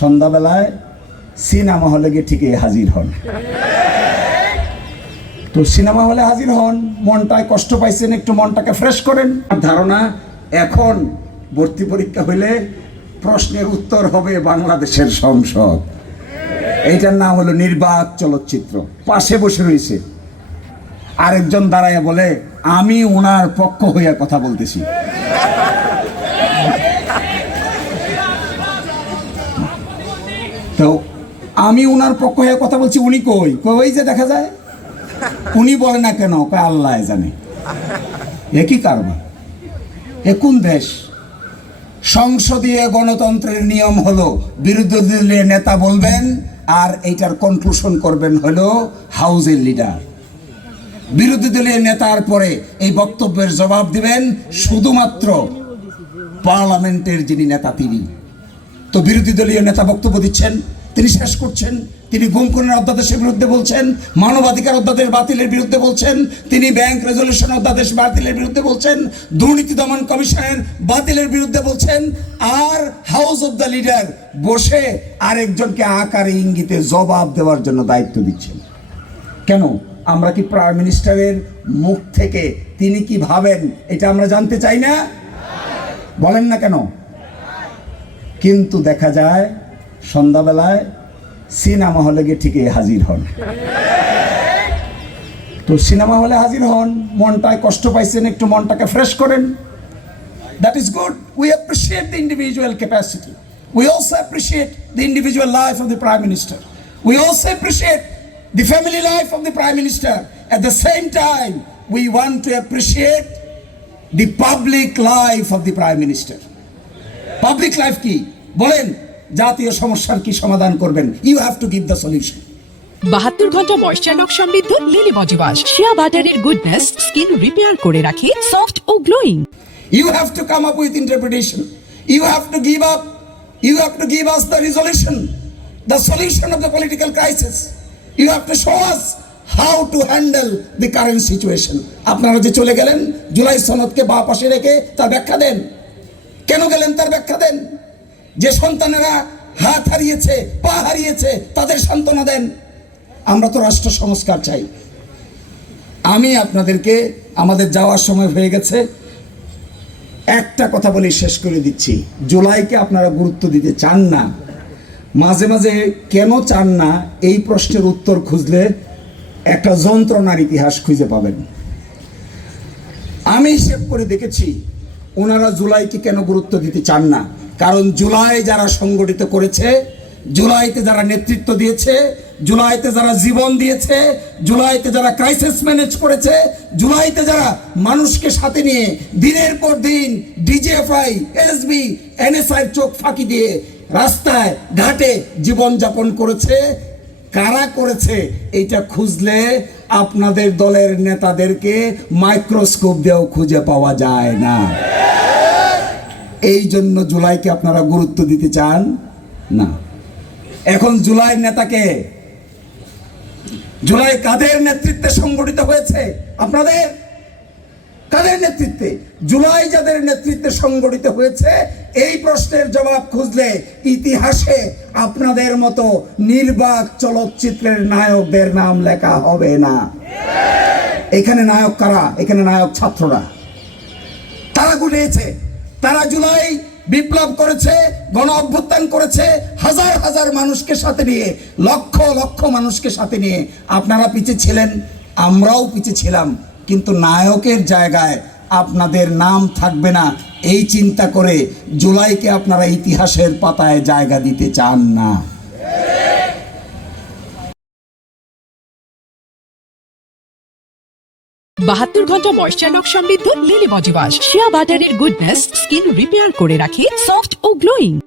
সন্ধ্যাবেলায় সিনেমা হলে গিয়ে ঠিকই হাজির হন। তো সিনেমা হলে হাজির হন, মনটায় কষ্ট পাইছেন, একটু মনটাকে ফ্রেশ করেন। ধারণা এখন ভর্তি পরীক্ষা হইলে প্রশ্নের উত্তর হবে বাংলাদেশের সংসদ। এইটার নাম হলো নির্বাক চলচ্চিত্র। পাশে বসে রয়েছে আরেকজন দাঁড়ায় বলে, আমি ওনার পক্ষ হইয়া কথা বলতেছি। তো আমি ওনার পক্ষ হয়ে কথা বলছি, উনি কই কই যে দেখা যায়, উনি বলে না কেন, কয় আল্লাহ জানে। একই কারবার, এ কোন দেশ? সংসদীয় গণতন্ত্রের নিয়ম হলো বিরোধী দলীয় নেতা বলবেন আর এইটার কনক্লুশন করবেন হলো হাউজের লিডার। বিরোধী দলীয় নেতার পরে এই বক্তব্যের জবাব দিবেন শুধুমাত্র পার্লামেন্টের যিনি নেতা তিনি। তো বিরোধী দলীয় নেতা বক্তব্য দিচ্ছেন, তিনি শেষ করছেন, তিনি গুম খুনের অধ্যাদেশের বিরুদ্ধে বলছেন, মানবাধিকার অধ্যাদেশ বাতিলের বিরুদ্ধে বলছেন, তিনি ব্যাংক রেজলিউশন অধ্যাদেশ বাতিলের বিরুদ্ধে বলছেন, দুর্নীতি দমন কমিশনের বাতিলের বিরুদ্ধে বলছেন, আর হাউস অব দ্য লিডার বসে আরেকজনকে আকারে ইঙ্গিতে জবাব দেওয়ার জন্য দায়িত্ব দিচ্ছেন। কেন? আমরা কি প্রাইম মিনিস্টারের মুখ থেকে তিনি কি ভাবেন এটা আমরা জানতে চাই না? বলেন না কেন? কিন্তু দেখা যায় সন্ধ্যাবেলায় সিনেমা হলে গিয়ে ঠিকই হাজির হন। তো সিনেমা হলে হাজির হন, মনটায় কষ্ট পাইছেন, একটু মনটাকে ফ্রেশ করেন। That is good. We appreciate the individual capacity. We also appreciate the individual life of the Prime Minister. We also appreciate the family life of the Prime Minister. At the same time, we want to appreciate the public life of the Prime Minister. Public life কি বলেন? জাতীয় সমস্যার কি সমাধান করবেন? You have to give the solution. 72 ঘন্টা moisture lock সমৃদ্ধ lily body wash, shea বাটারের গুডনেস স্কিন রিপেয়ার করে রাখে সফট ও glowing. You have to come up with interpretation. You have to give us the resolution, the solution of the political crisis. You have to show us how to handle the current situation. আপনারা যে চলে গেলেন, জুলাই সনদকে বা পাশে রেখে তার ব্যাখ্যা দেন। কেন গেলেন তার ব্যাখ্যা দেন। যে সন্তানেরা হাত হারিয়েছে, পা হারিয়েছে, তাদের সান্ত্বনা দেন। আমরা তো রাষ্ট্র সংস্কার চাই। আমি আপনাদেরকে, আমাদের যাওয়ার সময় হয়ে গেছে, একটা কথা বলে শেষ করে দিচ্ছি। জুলাইকে আপনারা গুরুত্ব দিতে চান না, মাঝে মাঝে কেন চান না এই প্রশ্নের উত্তর খুঁজলে একটা যন্ত্রণার ইতিহাস খুঁজে পাবেন। আমি হিসেব করে দেখেছি ওনারা জুলাইকে কেন গুরুত্ব দিতে চান না। কারণ জুলাই যারা সংগঠিত করেছে, জুলাইতে যারা নেতৃত্ব দিয়েছে, জুলাইতে যারা জীবন দিয়েছে, জুলাইতে যারা ক্রাইসিস ম্যানেজ করেছে, জুলাইতে যারা মানুষকে সাথে নিয়ে দিনের পর দিন ডিজিএফআই, এসবি, এনএসআই চোখ ফাঁকি দিয়ে রাস্তায় ঘাটে জীবনযাপন করেছে, কারা করেছে এইটা খুঁজলে আপনাদের দলের নেতাদেরকে মাইক্রোস্কোপ দিয়েও খুঁজে পাওয়া যায় না। এই জন্য জুলাইকে আপনারা গুরুত্ব দিতে চান না। এখন জুলাই নেতাকে, জুলাই কাদের নেতৃত্বে সংগঠিত হয়েছে? আপনাদের। কাদের নেতৃত্বে? জুলাই যাদের নেতৃত্বে সংগঠিত হয়েছে, এই প্রশ্নের জবাব খুঁজলে ইতিহাসে আপনাদের মতো নির্বাক চলচ্চিত্রের নায়কদের নাম লেখা হবে না। এখানে নায়ক কারা? এখানে নায়ক ছাত্ররা। তারা গুলিয়েছে, তারা জুলাই বিপ্লব করেছে, গণ অভ্যুত্থান করেছে, হাজার হাজার মানুষকে সাথে নিয়ে, লক্ষ লক্ষ মানুষকে সাথে নিয়ে। আপনারা পিছিয়ে ছিলেন, আমরাও পিছিয়ে ছিলাম, কিন্তু নায়কের জায়গায় আপনাদের নাম থাকবে না এই চিন্তা করে জুলাইকে আপনারা ইতিহাসের পাতায় জায়গা দিতে চান না। 72 ঘন্টা ময়েশ্চার লক সমৃদ্ধ লিলি বডি ওয়াশ, শিয়া বাটারের গুডনেস স্কিন রিপেয়ার করে রাখে সফট ও গ্লোয়িং।